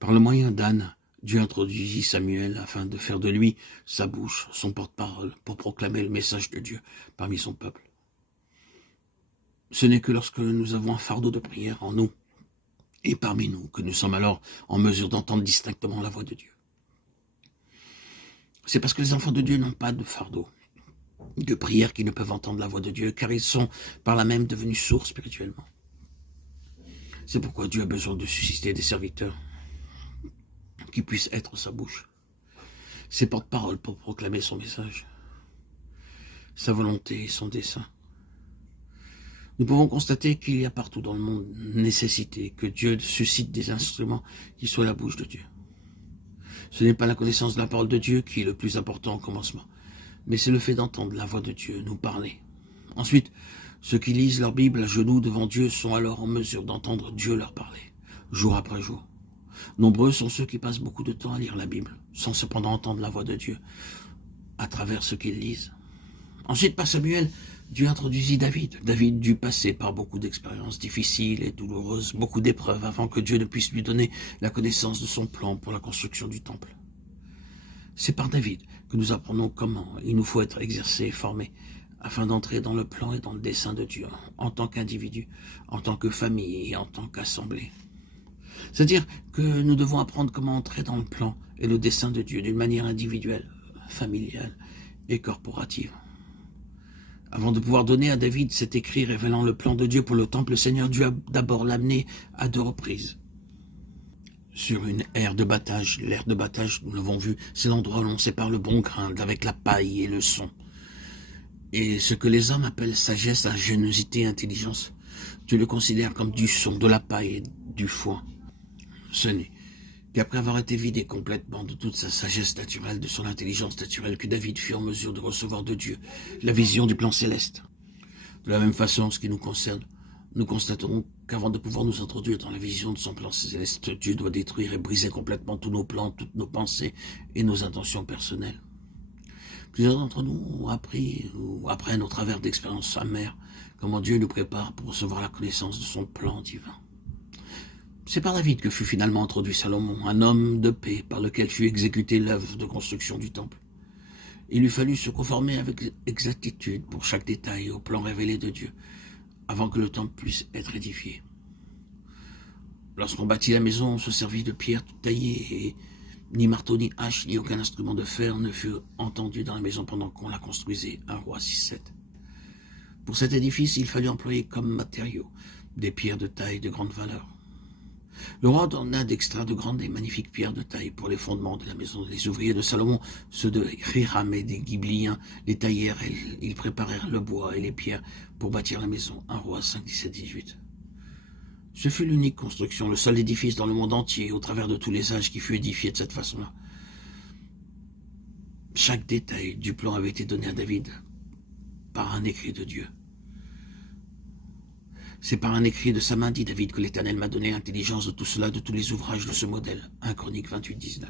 Par le moyen d'Anne, Dieu introduisit Samuel afin de faire de lui sa bouche, son porte-parole, pour proclamer le message de Dieu parmi son peuple. Ce n'est que lorsque nous avons un fardeau de prière en nous et parmi nous que nous sommes alors en mesure d'entendre distinctement la voix de Dieu. C'est parce que les enfants de Dieu n'ont pas de fardeau de prière qu'ils ne peuvent entendre la voix de Dieu, car ils sont par là même devenus sourds spirituellement. C'est pourquoi Dieu a besoin de susciter des serviteurs qui puissent être sa bouche, ses porte-paroles pour proclamer son message, sa volonté et son dessein. Nous pouvons constater qu'il y a partout dans le monde nécessité que Dieu suscite des instruments qui soient la bouche de Dieu. Ce n'est pas la connaissance de la parole de Dieu qui est le plus important au commencement, mais c'est le fait d'entendre la voix de Dieu nous parler. Ensuite, ceux qui lisent leur Bible à genoux devant Dieu sont alors en mesure d'entendre Dieu leur parler, jour après jour. Nombreux sont ceux qui passent beaucoup de temps à lire la Bible, sans cependant entendre la voix de Dieu à travers ce qu'ils lisent. Ensuite, par Samuel, Dieu introduisit David. David dut passer par beaucoup d'expériences difficiles et douloureuses, beaucoup d'épreuves, avant que Dieu ne puisse lui donner la connaissance de son plan pour la construction du temple. C'est par David que nous apprenons comment il nous faut être exercés et formés, afin d'entrer dans le plan et dans le dessein de Dieu, en tant qu'individu, en tant que famille et en tant qu'assemblée. C'est-à-dire que nous devons apprendre comment entrer dans le plan et le dessein de Dieu d'une manière individuelle, familiale et corporative. Avant de pouvoir donner à David cet écrit révélant le plan de Dieu pour le temple, le Seigneur Dieu a d'abord l'amené à 2 reprises sur une aire de battage. L'aire de battage, nous l'avons vu, c'est l'endroit où l'on sépare le bon grain avec la paille et le son. Et ce que les hommes appellent sagesse, ingéniosité, intelligence, Dieu le considère comme du son, de la paille et du foin. Ce n'est qu'après avoir été vidé complètement de toute sa sagesse naturelle, de son intelligence naturelle, que David fut en mesure de recevoir de Dieu la vision du plan céleste. De la même façon, en ce qui nous concerne, nous constaterons qu'avant de pouvoir nous introduire dans la vision de son plan céleste, Dieu doit détruire et briser complètement tous nos plans, toutes nos pensées et nos intentions personnelles. Plusieurs d'entre nous ont appris ou apprennent au travers d'expériences amères comment Dieu nous prépare pour recevoir la connaissance de son plan divin. C'est par David que fut finalement introduit Salomon, un homme de paix par lequel fut exécutée l'œuvre de construction du temple. Il lui fallut se conformer avec exactitude pour chaque détail au plan révélé de Dieu, avant que le temple puisse être édifié. Lorsqu'on bâtit la maison, on se servit de pierres taillées et ni marteau, ni hache, ni aucun instrument de fer ne fut entendu dans la maison pendant qu'on la construisait. 1 Roi 6-7. Pour cet édifice, il fallut employer comme matériaux des pierres de taille de grande valeur. Le roi ordonna d'extraire de grandes et magnifiques pierres de taille pour les fondements de la maison. Les ouvriers de Salomon, ceux de Hiram et des Ghibliens, les taillèrent et ils préparèrent le bois et les pierres pour bâtir la maison. 1 Roi 5-17-18. Ce fut l'unique construction, le seul édifice dans le monde entier, au travers de tous les âges, qui fut édifié de cette façon-là. Chaque détail du plan avait été donné à David par un écrit de Dieu. C'est par un écrit de sa main, dit David, que l'Éternel m'a donné l'intelligence de tout cela, de tous les ouvrages de ce modèle. 1 Chroniques 28-19.